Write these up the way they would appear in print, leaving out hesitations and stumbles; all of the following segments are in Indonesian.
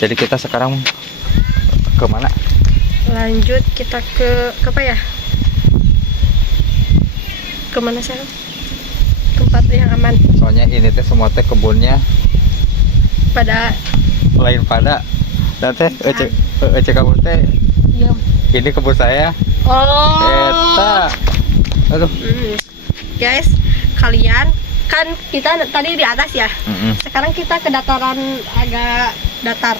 Jadi kita sekarang ke mana? Lanjut kita ke apa ya? Kemana sih? Tempat yang aman. Soalnya ini teh semua teh kebunnya Pada lain pada. Dan teh ece kamu teh diam. ini kebun saya. Oh. Eta. Aduh. Guys, kalian kan kita tadi di atas ya. Sekarang kita ke dataran agak datar.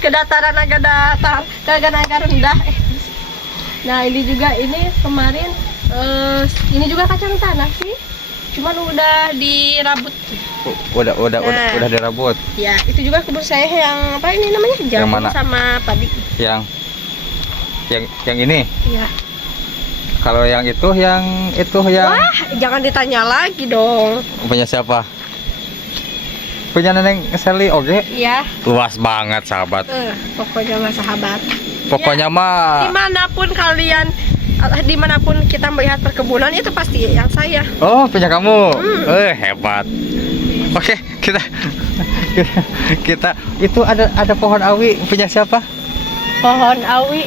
Ke dataran agak datar, agak rendah. Nah, ini juga ini kemarin ini juga kacang tanah sih. Cuman udah dirabut. Udah dirabut. Ya, itu juga kebun saya yang apa ini namanya? Jagung sama padi. Yang ini. Iya. Kalau yang itu yang Wah, jangan ditanya lagi dong. punya siapa? Punya Neneng Sally oke? Iya. Luas banget sahabat. Pokoknya mah sahabat. Pokoknya Ya, mah dimanapun kita melihat perkebunan itu pasti yang saya. oh punya kamu. Hebat. Oke, kita itu ada pohon awi punya siapa? Pohon awi.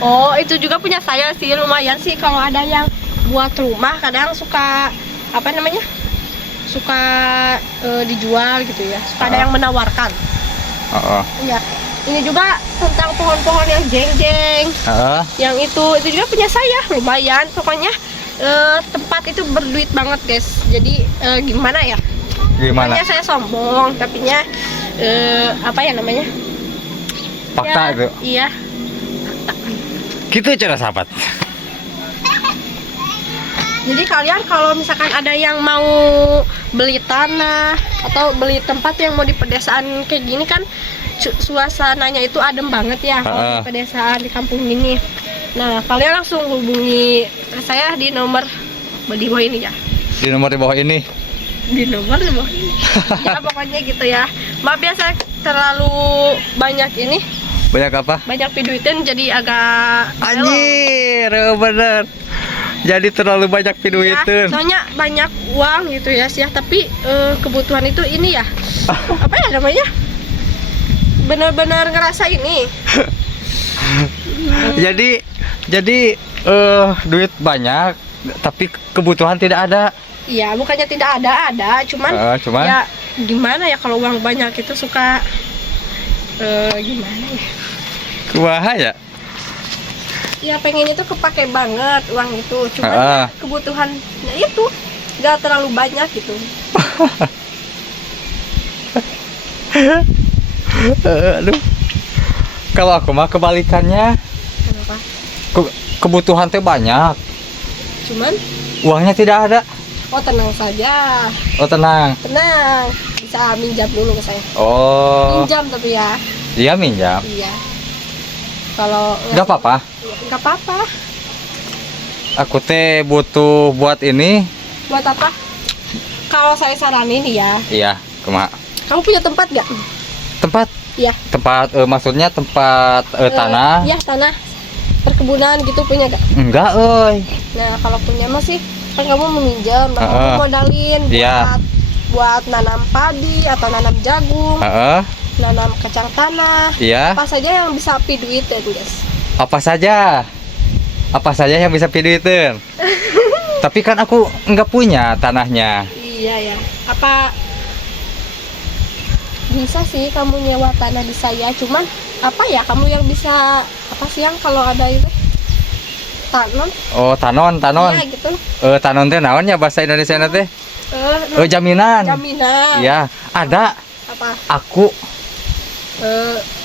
Oh, itu juga punya saya sih, lumayan sih kalau ada yang buat rumah kadang suka apa namanya? Suka dijual gitu ya. Suka ada yang menawarkan. Iya. Ini juga tentang pohon-pohon yang jeng-jeng. Yang itu juga punya saya, lumayan. Pokoknya tempat itu berduit banget, guys. Jadi gimana ya? Gimana? Pokoknya saya sombong, tapinya apa ya namanya? Fakta ya, itu. Iya. Gitu cara sahabat. Jadi kalian kalau misalkan ada yang mau beli tanah atau beli tempat yang mau di pedesaan kayak gini kan suasananya itu adem banget ya kalau di pedesaan di kampung ini. Nah, kalian langsung hubungi saya di nomor di bawah ini ya. Di nomor di bawah ini. Di nomor di bawah ini. Ya pokoknya gitu ya. Maaf ya saya terlalu banyak ini. Banyak apa? Banyak piduitin jadi agak anjir, bener. Jadi terlalu banyak piduitin. Ya, soalnya banyak uang gitu ya sih, tapi kebutuhan itu ini ya. Apa ya namanya? Benar-benar ngerasa ini. Jadi duit banyak tapi kebutuhan tidak ada. Iya, bukannya tidak ada, cuman ya gimana ya kalau uang banyak itu suka gimana ya? Kumaha ya? Ya pengen itu kepake banget uang itu, cuman kebutuhannya itu nggak terlalu banyak gitu. Aduh. Kalau aku mah kebalikannya. Kenapa? Kebutuhan teh banyak. Cuman uangnya tidak ada. Oh, tenang saja. Oh, tenang. Tenang. Bisa minjam dulu ke saya. Oh. Minjam tapi ya. Iya, minjam. Iya. Kalau nggak apa-apa. Nggak apa-apa. Aku teh butuh buat ini. Buat apa? Kalau saya saranin ya. Iya, kumaha? Kamu punya tempat nggak? Tempat? Iya. Tempat maksudnya tempat tanah? Iya, tanah. Perkebunan gitu punya nggak? Enggak, euy. Nah, kalau punya masih kan kamu meminjam, kamu modalin buat nanam padi atau nanam jagung, nanam kacang tanah. Iya. Apa saja yang bisa piduitin, guys? Apa saja? Apa saja yang bisa piduitin? Tapi kan aku nggak punya tanahnya. Iya ya. Apa bisa sih kamu nyewa tanah di saya? Cuman apa ya kamu yang bisa apa sih yang kalau ada itu tanon? Oh, tanon. Iya gitu. Tanon teh naon ya bahasa Indonesia teh? Jaminan. Jaminan. Iya, ada. Apa? Aku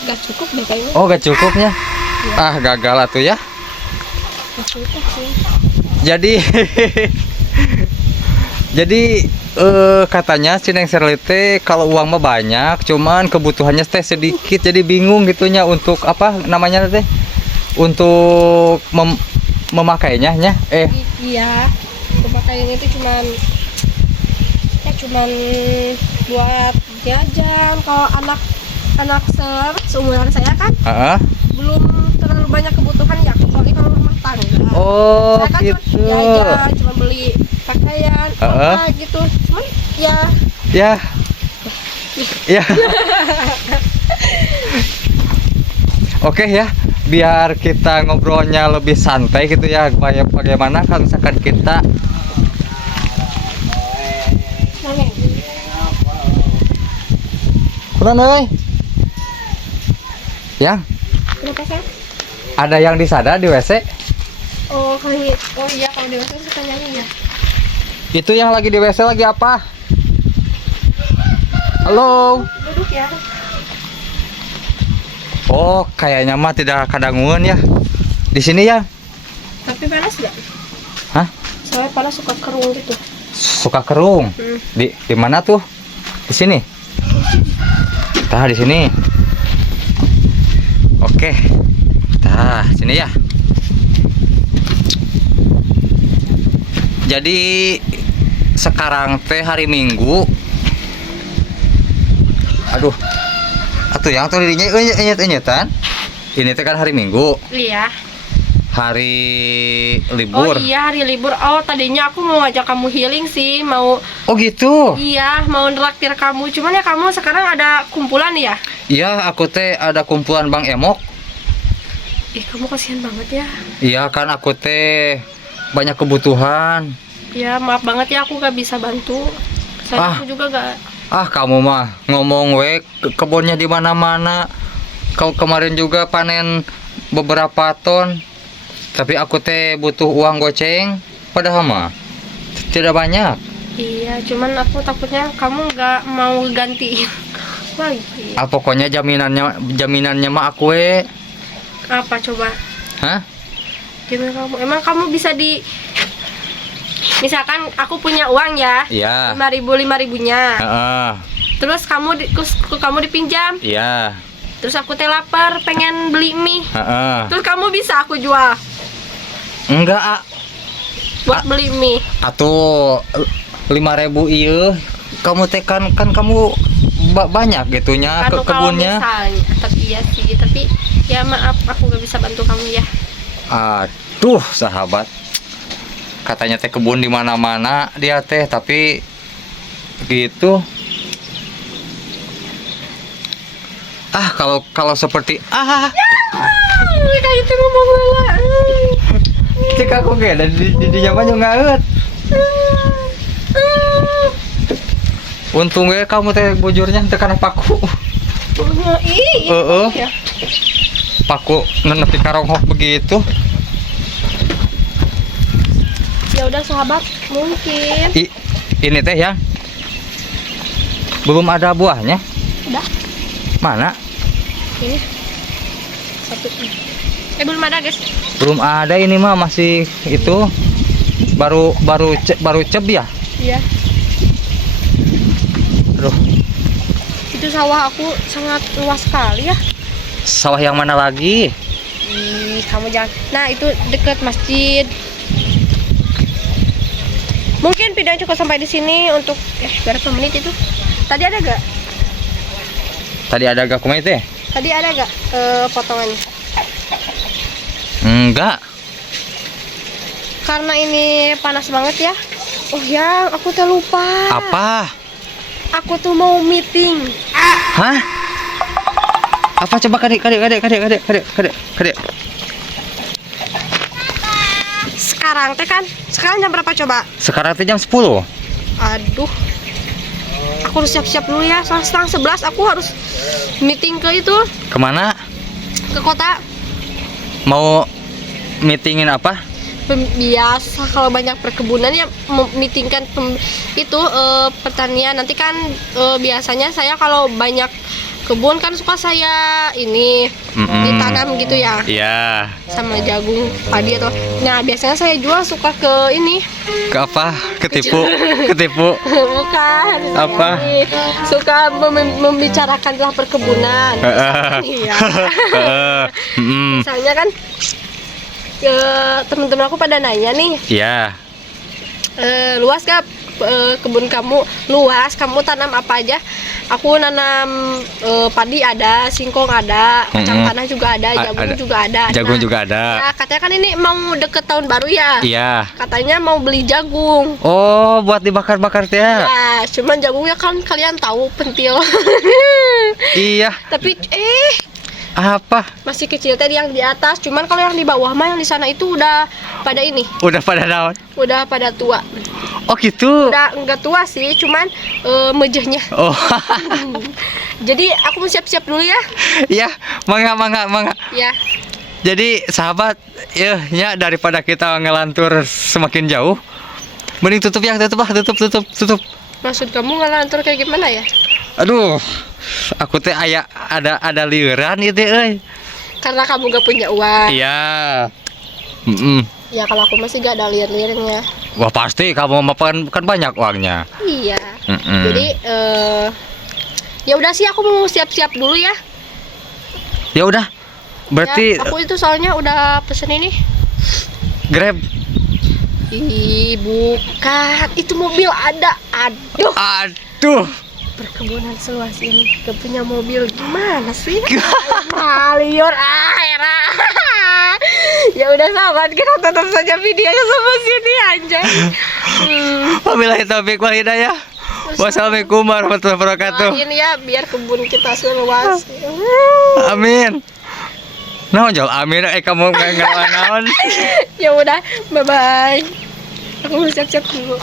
gak cukup deh kayaknya. Oh, gak cukupnya. Ya. Gagal atuh ya. Gak cukup sih. Jadi katanya si Neng Sherly teh kalau uang mah banyak, cuman kebutuhannya teh sedikit, jadi bingung gitunya untuk apa namanya teh? Untuk memakainya nya. Iya. Pemakaiannya itu cuman buat jajan. Kalau anak seumuran saya kan belum terlalu banyak kebutuhan ya, kecuali kalau rumah tangga. Oh, saya kan gitu. Jajan, cuma beli pakaian apa gitu. Cuman ya Ya. Oke ya, biar kita ngobrolnya lebih santai gitu ya. Bagaimana kalau misalkan kita kurang ya, Kenapa sih? ada yang disada di WC. Oh, oh iya, kalau dewasa suka nyanyi ya. Itu yang lagi di WC lagi apa? Halo. Duduk ya. Oh, kayaknya mah tidak kadangun ya. Di sini ya. Tapi panas nggak? Hah? Saya panas suka kerung gitu. Suka kerung. Di mana tuh? Di sini. Tah, di sini. Oke. Tah, sini ya. Jadi sekarang teh hari Minggu. Aduh. Atuh yang tuh dirinya enyet-enyetan. Ini teh kan hari Minggu, Iya. hari Oh libur. iya, hari libur. Oh, tadinya aku mau ngajak kamu healing sih, mau Oh gitu. iya, mau neraktir kamu. Cuman ya kamu sekarang ada kumpulan ya? Iya, aku teh ada kumpulan Bang Emok. Ih, kamu kasihan banget ya. Iya kan aku teh banyak kebutuhan. Ya, maaf banget ya aku gak bisa bantu. Saya aku juga gak. Ah, kamu mah ngomong kebunnya di mana-mana. Kau kemarin juga panen beberapa ton. Tapi aku teh butuh uang goceng. Padahal mah tidak banyak. Iya, cuman aku takutnya kamu gak mau gantiin lagi. Ah, pokoknya jaminannya mah aku Apa coba? Hah? Gimana kamu? Emang kamu bisa misalkan aku punya uang ya, Iya. 5.000-5.000-nya. Heeh. Terus kamu dipinjam. Iya. Terus aku teh lapar, pengen beli mie. Heeh. Terus kamu bisa aku jual Enggak, ah. buat beli mie. Atuh 5.000 iya. Kamu teh kan kamu banyak gitunya Kalau kebunnya. misalnya, tapi iya sih, tapi ya maaf aku gak bisa bantu kamu ya. Aduh, sahabat. Katanya teh kebun di mana-mana dia teh, tapi gitu. Ah, kalau seperti Kayak itu ngomong lah. cek aku ge dan di nyaman ngaeut. Untung we kamu teh bujurnya teu kana paku. Ih, Heeh. ya. Paku nepi karonghok begitu. Ya udah sahabat, mungkin. Ini teh ya. Belum ada buahnya. Udah, Mana? ini. Satu. Belum ada, guys. Belum ada, ini mah masih itu baru ceb ya. Iya. Aduh, Itu sawah aku sangat luas sekali ya. sawah yang mana lagi? Ih, kamu jangan. Nah, itu deket masjid. Mungkin videonya cukup sampai di sini untuk berapa menit itu? Tadi ada gak? Tadi ada gak kumai teh? Tadi ada gak potongannya? Enggak. Karena ini panas banget ya. Oh ya, aku tuh lupa. Apa? Aku tuh mau meeting. Hah? Apa coba kadek. Sekarang jam berapa coba? Sekarang teh jam 10. Aduh. Aku harus siap-siap dulu ya. Soalnya setengah 11 aku harus meeting ke itu, Kemana? ke kota. Mau meetingin apa? Biasa kalau banyak perkebunan ya meetingkan itu pertanian. Nanti kan biasanya saya kalau banyak kebun kan suka saya ini ditanam gitu ya, Iya. sama jagung, padi atau. Nah, biasanya saya jual suka ke ini. Ke apa? Ketipu. Bukan. Apa? Ini. Suka membicarakan tentang perkebunan. Iya. Misalnya kan teman-teman aku pada nanya nih, Iya. luas gak kebun kamu luas, kamu tanam apa aja. Aku nanam padi ada, singkong ada, kacang tanah juga ada, jagung juga ada. Jagung Nah, juga ada. ya, katanya kan ini mau deket tahun baru ya. Iya. Katanya mau beli jagung. Oh, buat dibakar-bakar teh. Ya, cuman jagungnya kan kalian tahu pentil. Iya. Tapi Apa? masih kecil tadi yang di atas. Cuman kalau yang di bawah mah yang di sana itu udah pada ini, Udah pada naon? udah pada tua. Oh gitu. Udah enggak tua sih, cuman mejehnya. Oh. Jadi aku mau siap-siap dulu ya. Iya, mangga. Ya. Jadi sahabat, ya daripada kita ngelantur semakin jauh, mending tutup ya, tutup. Maksud kamu ngelantur kayak gimana ya? Aduh, aku teh ada liuran gitu, euy. Karena kamu gak punya uang. Iya. Mm-mm. Ya kalau aku masih gak ada lir-lirnya. Wah pasti kamu kan banyak uangnya. Iya. Mm-mm. Jadi ya udah sih aku mau siap-siap dulu ya. Ya udah, berarti Ya, aku itu soalnya udah pesen ini. Grab. Ih, bukan. Itu mobil ada. Aduh. Perkebunan Seluas ini gak punya mobil gimana sih? Liur Era. Ya udah sahabat, kita tutup saja videonya sampai sini anjay. Wabillahi taufiq wal hidayah. Wassalamualaikum warahmatullahi wabarakatuh. Doain ya biar kebun kita seluas. Amin. Naon jauh amin kamu nggak naon. Ya udah, bye bye. Aku mau siap-siap dulu.